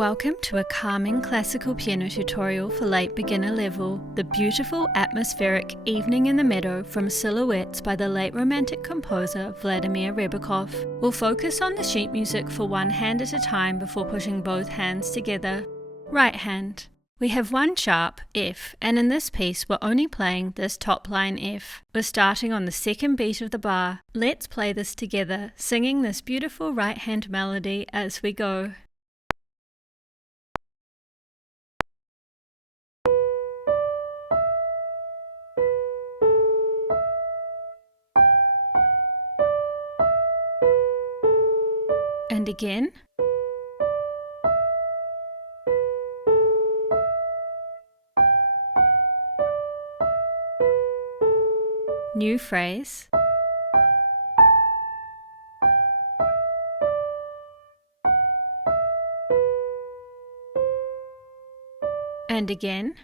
Welcome to a calming classical piano tutorial for late beginner level, the beautiful atmospheric Evening in the Meadow from Silhouettes by the late romantic composer Vladimir Rebikov. We'll focus on the sheet music for one hand at a time before pushing both hands together. Right hand. We have one sharp, F, and in this piece we're only playing this top line F. We're starting on the second beat of the bar. Let's play this together, singing this beautiful right hand melody as we go. And again. New phrase. And again.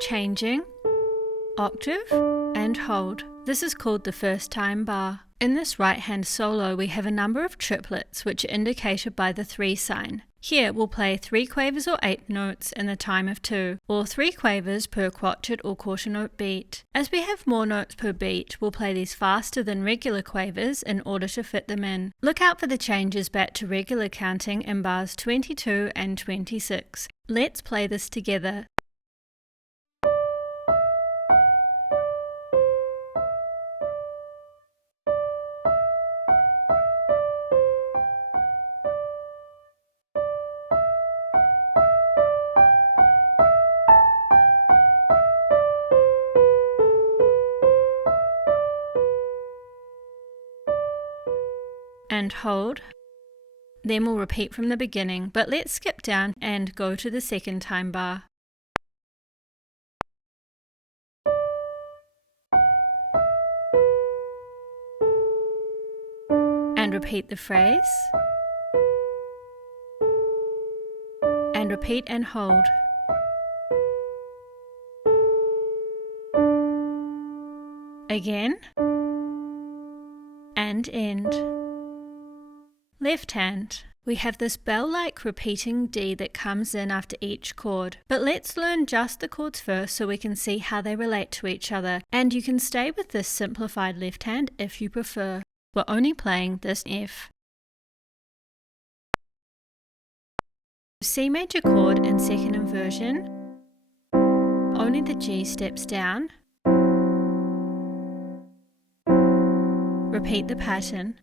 Changing. Octave and hold. This is called the first time bar. In this right hand solo we have a number of triplets which are indicated by the 3 sign. Here we'll play 3 quavers or 8th notes in the time of 2, or 3 quavers per crotchet or quarter note beat. As we have more notes per beat, we'll play these faster than regular quavers in order to fit them in. Look out for the changes back to regular counting in bars 22 and 26. Let's play this together. And hold. Then we'll repeat from the beginning, but let's skip down and go to the second time bar. And repeat the phrase. And repeat and hold. Again. And end. Left hand. We have this bell-like repeating D that comes in after each chord, but let's learn just the chords first so we can see how they relate to each other, and you can stay with this simplified left hand if you prefer. We're only playing this F. C major chord in second inversion, only the G steps down. Repeat the pattern.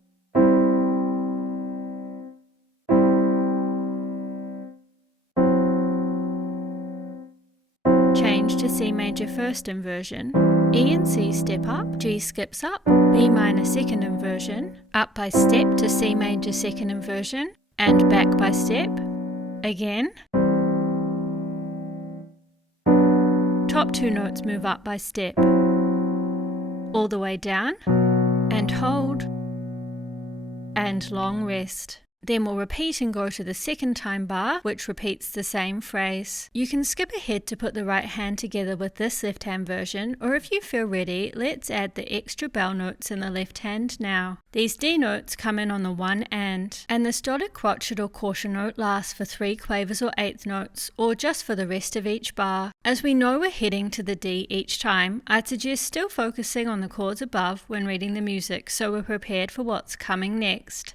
Change to C major first inversion. E and C step up, G skips up, B minor second inversion, up by step to C major second inversion, and back by step. Again. Top 2 notes move up by step. All the way down, and hold, and long rest. Then we'll repeat and go to the second time bar, which repeats the same phrase. You can skip ahead to put the right hand together with this left hand version, or if you feel ready, let's add the extra bell notes in the left hand now. These D notes come in on the 1 and this dotted crotchet or quarter note lasts for 3 quavers or 8th notes, or just for the rest of each bar. As we know we're heading to the D each time, I'd suggest still focusing on the chords above when reading the music so we're prepared for what's coming next.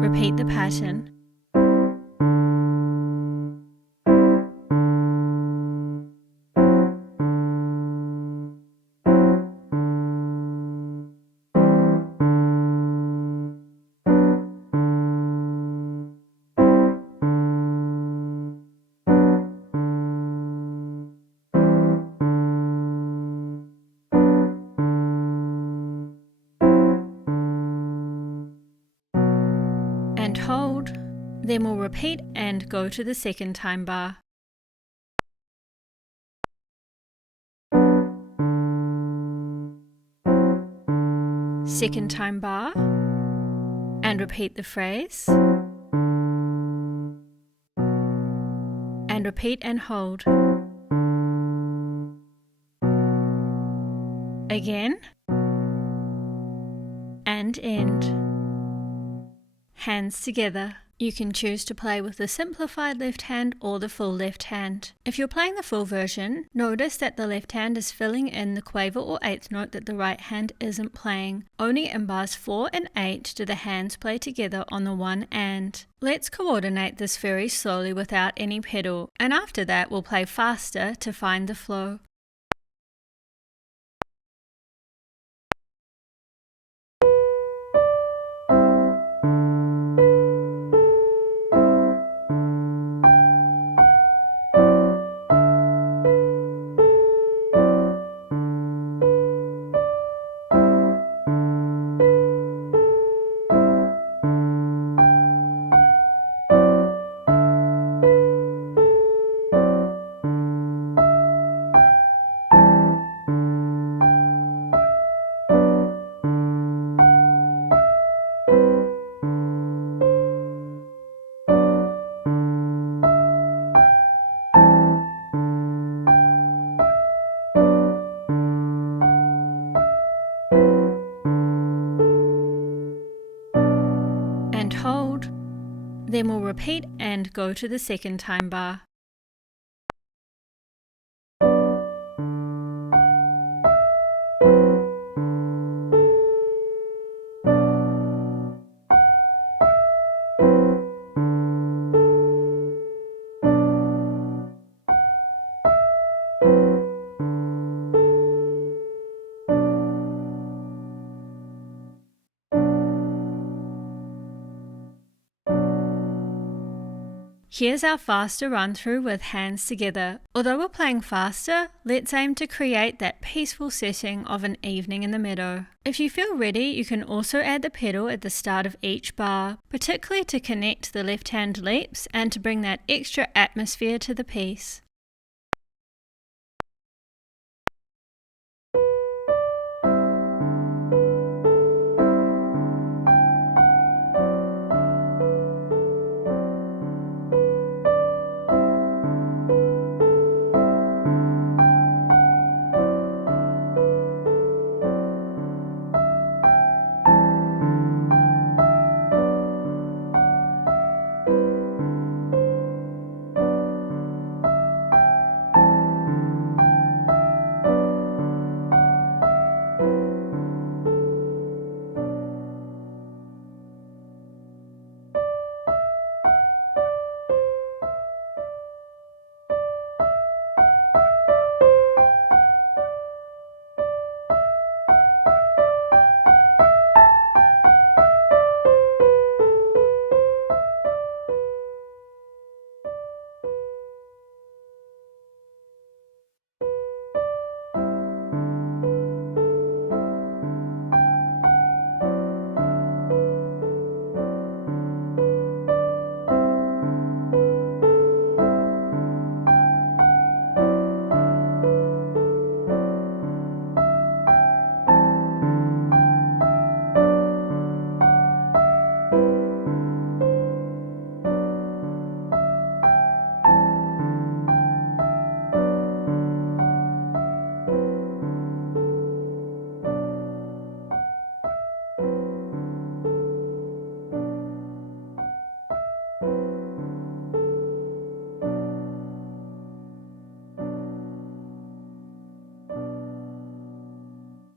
Repeat the pattern. And hold. Then we'll repeat and go to the second time bar. second time bar, and repeat the phrase, and repeat and hold. Again, and end. Hands together. You can choose to play with the simplified left hand or the full left hand. If you're playing the full version, notice that the left hand is filling in the quaver or eighth note that the right hand isn't playing. Only in bars 4 and 8 do the hands play together on the one and. Let's coordinate this very slowly without any pedal, and after that we'll play faster to find the flow. And hold, then we'll repeat and go to the second time bar. Here's our faster run through with hands together. Although we're playing faster, let's aim to create that peaceful setting of an evening in the meadow. If you feel ready, you can also add the pedal at the start of each bar, particularly to connect the left hand leaps and to bring that extra atmosphere to the piece.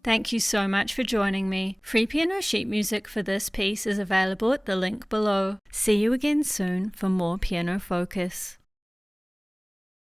Thank you so much for joining me. Free piano sheet music for this piece is available at the link below. See you again soon for more piano focus.